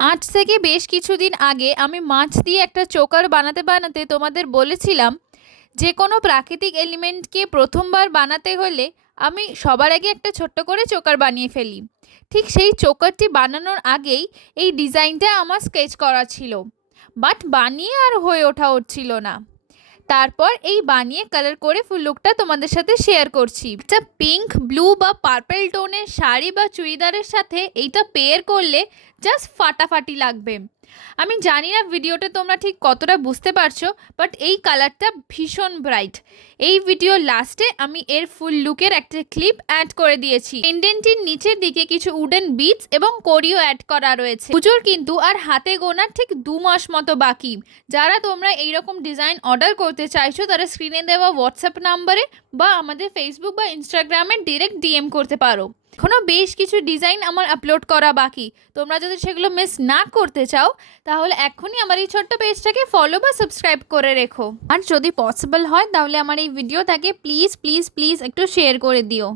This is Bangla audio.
আজ থেকে বেশ কিছুদিন আগে আমি মাছ দিয়ে একটা চোকার বানাতে বানাতে তোমাদের বলেছিলাম যে কোনো প্রাকৃতিক এলিমেন্টকে প্রথমবার বানাতে হলে আমি সবার আগে একটা ছোট্ট করে চোকার বানিয়ে ফেলি। ঠিক সেই চোকারটি বানানোর আগেই এই ডিজাইনটা আমার স্কেচ করা ছিল, বাট বানিয়ে আর হয়ে ওঠা হচ্ছিল না। তারপর এই বানিয়ে কালার করে ফুল লুকটা তোমাদের সাথে শেয়ার করছি। একটা পিঙ্ক, ব্লু বা পার্পল টোনের শাড়ি বা চুড়িদারের সাথে এইটা পেয়ার করলে জাস্ট ফাটাফাটি লাগবে। আমি জানি না ভিডিওটা তোমরা ঠিক কতটা বুঝতে পারছো, বাট এই কালারটা ভীষণ ব্রাইট। এই ভিডিও লাস্টে আমি এর ফুল লুকের একটা ক্লিপ অ্যাড করে দিয়েছি। পেন্ডেন্টটির নিচের দিকে কিছু উডেন বিটস এবং কড়িও অ্যাড করা রয়েছে। পুজোর কিন্তু আর হাতে গোনার ঠিক 2 মাস মতো বাকি। যারা তোমরা এইরকম ডিজাইন অর্ডার করতে চাইছো তারা স্ক্রিনে দেওয়া হোয়াটসঅ্যাপ নাম্বারে বা আমাদের ফেসবুক বা ইনস্টাগ্রামে ডিরেক্ট ডিএম করতে পারো। এখনও বেশ কিছু ডিজাইন আমার আপলোড করা বাকি। তোমরা যদি সেগুলো মিস না করতে চাও তাহলে এখনই আমার এই ছোট্ট পেজটাকে ফলো বা সাবস্ক্রাইব করে রেখো। আর যদি পসিবল হয় তাহলে আমার এই ভিডিওটাকে প্লিজ প্লিজ প্লিজ একটু শেয়ার করে দিও।